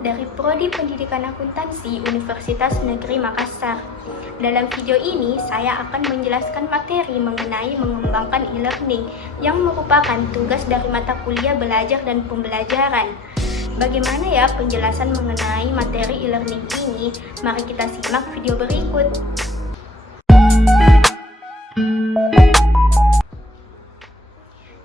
dari Prodi Pendidikan Akuntansi Universitas Negeri Makassar. Dalam video ini, saya akan menjelaskan materi mengenai mengembangkan e-learning yang merupakan tugas dari mata kuliah belajar dan pembelajaran. Bagaimana ya penjelasan mengenai materi e-learning ini? Mari kita simak video berikut.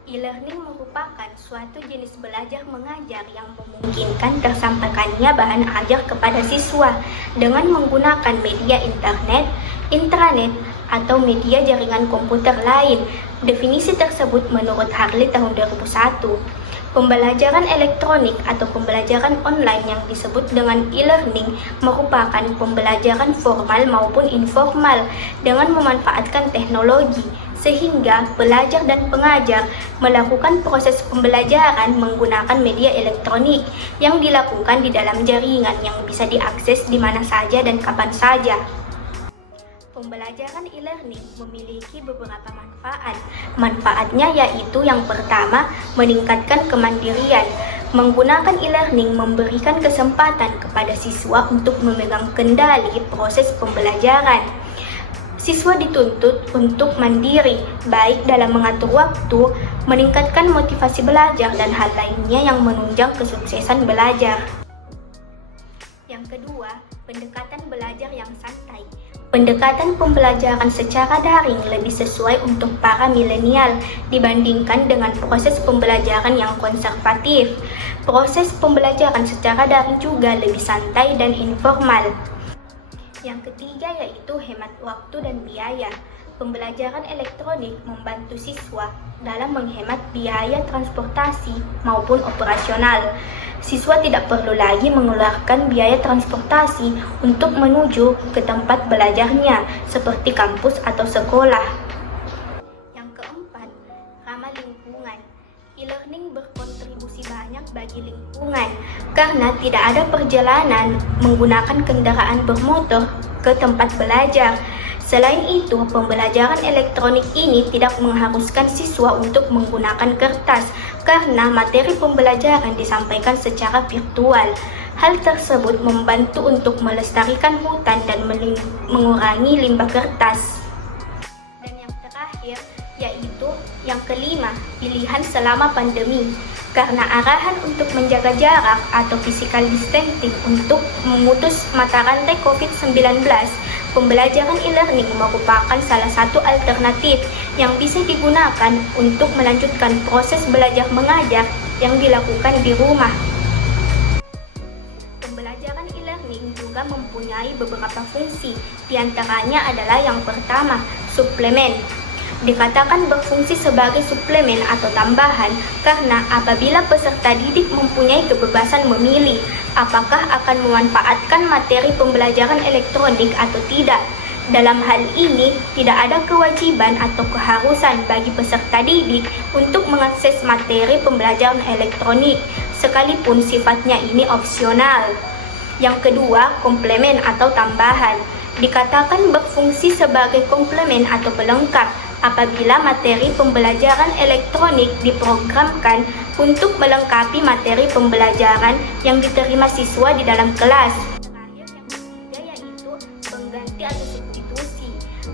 E-learning merupakan suatu jenis belajar mengajar yang memungkinkan tersampaikannya bahan ajar kepada siswa dengan menggunakan media internet, intranet, atau media jaringan komputer lain. Definisi tersebut menurut Harley tahun 2001. Pembelajaran elektronik atau pembelajaran online yang disebut dengan e-learning merupakan pembelajaran formal maupun informal dengan memanfaatkan teknologi, sehingga pelajar dan pengajar melakukan proses pembelajaran menggunakan media elektronik yang dilakukan di dalam jaringan yang bisa diakses di mana saja dan kapan saja. Pembelajaran e-learning memiliki beberapa manfaat. Manfaatnya yaitu yang pertama, meningkatkan kemandirian. Menggunakan e-learning memberikan kesempatan kepada siswa untuk memegang kendali proses pembelajaran. Siswa dituntut untuk mandiri, baik dalam mengatur waktu, meningkatkan motivasi belajar, dan hal lainnya yang menunjang kesuksesan belajar. Yang kedua, pendekatan belajar yang santai. Pendekatan pembelajaran secara daring lebih sesuai untuk para milenial dibandingkan dengan proses pembelajaran yang konservatif. Proses pembelajaran secara daring juga lebih santai dan informal. Yang ketiga yaitu hemat waktu dan biaya. Pembelajaran elektronik membantu siswa dalam menghemat biaya transportasi maupun operasional. Siswa tidak perlu lagi mengeluarkan biaya transportasi untuk menuju ke tempat belajarnya, seperti kampus atau sekolah. Yang keempat, ramah lingkungan. E-learning berkontribusi banyak bagi lingkungan karena tidak ada perjalanan menggunakan kendaraan bermotor ke tempat belajar. Selain itu, pembelajaran elektronik ini tidak mengharuskan siswa untuk menggunakan kertas karena materi pembelajaran disampaikan secara virtual. Hal tersebut membantu untuk melestarikan hutan dan mengurangi limbah kertas. Dan yang terakhir, yaitu yang kelima, pilihan selama pandemi. Karena arahan untuk menjaga jarak atau physical distancing untuk memutus mata rantai COVID-19, pembelajaran e-learning merupakan salah satu alternatif yang bisa digunakan untuk melanjutkan proses belajar mengajar yang dilakukan di rumah. Pembelajaran e-learning juga mempunyai beberapa fungsi, diantaranya adalah yang pertama, suplemen. Dikatakan berfungsi sebagai suplemen atau tambahan karena apabila peserta didik mempunyai kebebasan memilih apakah akan memanfaatkan materi pembelajaran elektronik atau tidak. Dalam hal ini, tidak ada kewajiban atau keharusan bagi peserta didik untuk mengakses materi pembelajaran elektronik, sekalipun sifatnya ini opsional. Yang kedua, komplemen atau tambahan. Dikatakan berfungsi sebagai komplemen atau pelengkap apabila materi pembelajaran elektronik diprogramkan untuk melengkapi materi pembelajaran yang diterima siswa di dalam kelas. Terakhir, yang ketiga yaitu pengganti atau substitusi.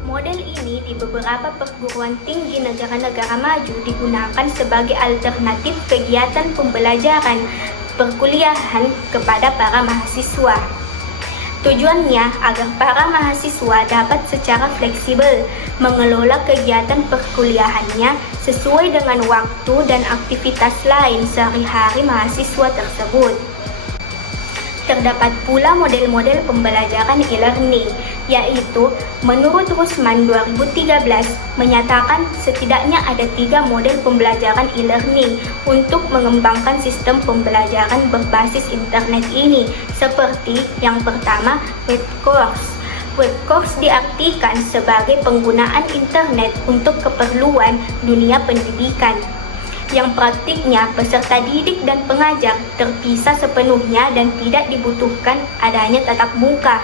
Model ini di beberapa perguruan tinggi negara-negara maju digunakan sebagai alternatif kegiatan pembelajaran perkuliahan kepada para mahasiswa. Tujuannya agar para mahasiswa dapat secara fleksibel mengelola kegiatan perkuliahannya sesuai dengan waktu dan aktivitas lain sehari-hari mahasiswa tersebut. Terdapat pula model-model pembelajaran e-learning, yaitu menurut Rusman 2013 menyatakan setidaknya ada 3 model pembelajaran e-learning untuk mengembangkan sistem pembelajaran berbasis internet ini, seperti yang pertama, web course. Web course diartikan sebagai penggunaan internet untuk keperluan dunia pendidikan. Yang praktiknya, peserta didik dan pengajar terpisah sepenuhnya dan tidak dibutuhkan adanya tatap muka.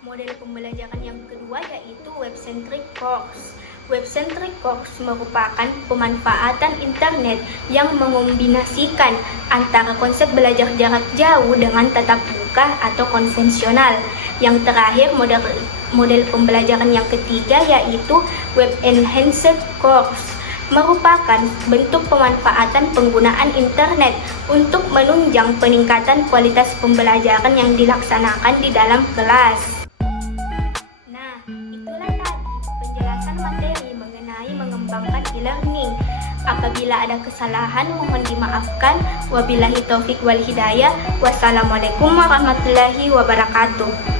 Model pembelajaran yang kedua yaitu web-centric course. Web-centric course merupakan pemanfaatan internet yang mengombinasikan antara konsep belajar jarak jauh dengan tatap muka atau konvensional. Yang terakhir, model pembelajaran yang ketiga yaitu web-enhanced course merupakan bentuk pemanfaatan penggunaan internet untuk menunjang peningkatan kualitas pembelajaran yang dilaksanakan di dalam kelas. Nah, itulah tadi penjelasan materi mengenai mengembangkan e-learning. Apabila ada kesalahan mohon dimaafkan. Wabillahi taufik wal hidayah. Wassalamualaikum warahmatullahi wabarakatuh.